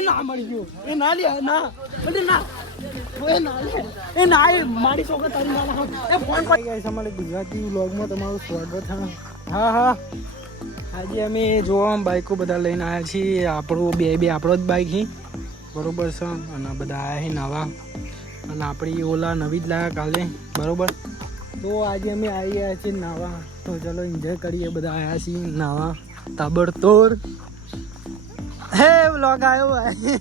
ના મળી ગયું એ ના લે ના એટલે ના એ ના લે એ ના એ મારી છોકરા તારી ના એ ફોન પર ગાઈસ અમારે ગુજરાતી વ્લોગમાં તમારું સ્વાગત છે હા હા આજે અમે જોવા બાઈકો બધા લઈને આવ્યા છીએ આપણું બે આપણો જ બાઈક છે બરોબર છે અને બધા આવ્યા છે નવા અને આપણી ઓલા નવી જ લાવ્યા કાલે બરોબર તો આજે અમે આવી ગયા છીએ નાવા તો ચલો એન્જોય કરીએ બધા આવ્યા છીએ નાવા તાબડતોડ હે વ્લોગ આવ્યો ભાઈ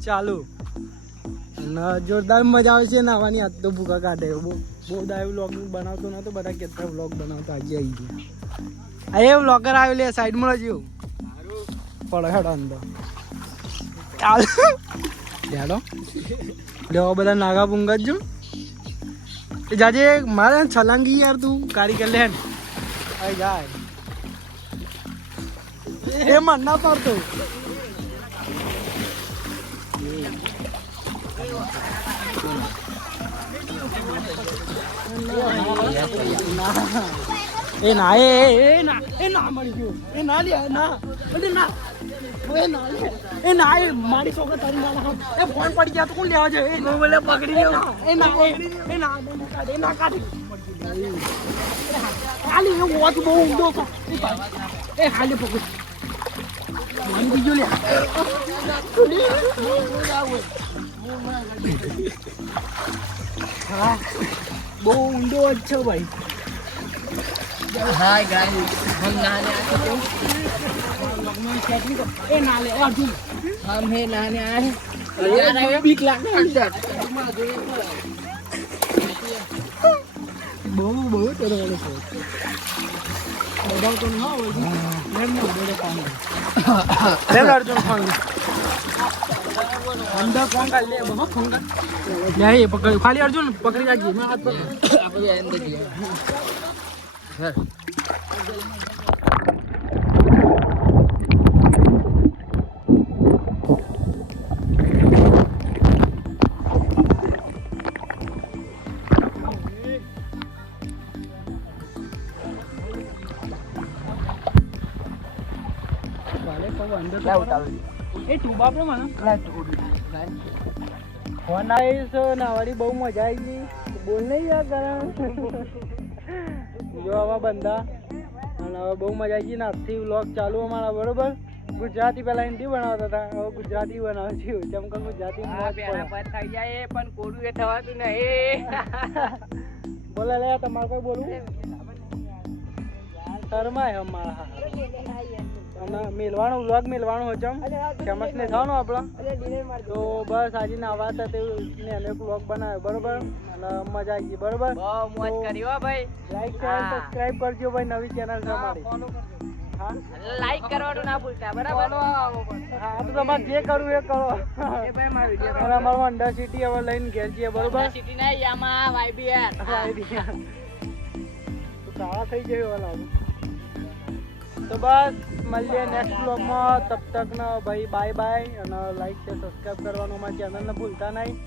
ચાલુ અને જોરદાર મજા આવે છે નાવાની આજ તો ભૂકા કાઢે બહુ દાય વ્લોગ બનાવતો નતો બધા કેટલા વ્લોગ બનાવતા આજે આવી ગયા એ વ્લોગર આવ્યો લે સાઈડમાં જેવું પડે હેડો અંદર ચાલ હેડો લેવા બધા નાગા પુંગા જ જો જાજે મારે છલાંગી યાર તું કારીગર લે આઈ જાય એ મન ના પાડતો એ ના એ ના મળી ગયું એ ના લે ના એટલે ના એ ના લે એ ના એ મારી છોકરા તારી ના એ ફોન પડી ગયા તો કોણ લેવા જાય એ બોલે પકડી લેવા એ ના કાઢી ખાલી એ વોચ બહુ ઊંડો એ ખાલી પકડ મને બીજો લે હા બહુ ઊંડો જ છે ભાઈ હાય ગાઈસ हम नहाने आए थे ए नाले अर्जुन हम है नहाने आए हैं अरे बीक लाग अंदर બહુ તેરો વાળો છે બધા તો ના હોય લેમ ના બોલે પાણી લેમ અર્જુન ફોન અંદર ફોન કાઢ લે બહુ ફોન કાઢ લે એ પકડ ખાલી અર્જુન પકડી રાખજે મેં હાથ પકડ આપણે અંદર જઈએ સર ફોન આવીશ નાવાડી બહુ મજા આવી ગઈ બોલ નહીં યાર કારણ જો આવા બંધા અને હવે બહુ મજા આવી ગઈ ને આજથી વ્લોગ ચાલુ અમારા બરોબર ગુજરાતી પહેલા હિન્દી બનાવતા હતા હવે ગુજરાતી બનાવે છે જેમ કે ગુજરાતી થઈ જાય પણ કોરું એ થવાતું નહીં બોલે લે તમારે કોઈ બોલવું શરમાય અમારા અને મેલવાનો વ્લોગ મેલવાનો હોય ચમ ફેમસ ને થવાનો આપણા તો બસ આજે નાવા હતા તેને અનેક વ્લોગ બનાવ્યો બરોબર અને મજા આવી ગઈ બરોબર બહુ મોજ કરી હો ભાઈ લાઈક શેર સબસ્ક્રાઇબ કરજો ભાઈ નવી ચેનલ છે અમારી હા લાઈક કરવાનું ના ભૂલતા બરાબર હા તો તમારે જે કરવું એ કરો એ ભાઈ મારો વિડિયો અને અમારો અંડર સિટી હવે લઈને ઘેર જઈએ બરોબર સિટી ના યામા વાયબીઆર તો સારા થઈ ગયો લાગુ તો બસ મળીએ નેક્સ્ટ વ્લોગમાં તબ તક ના ભાઈ બાય બાય અને લાઈક શેર સબસ્ક્રાઇબ કરવાનું અમારી ચેનલને ભૂલતા નહીં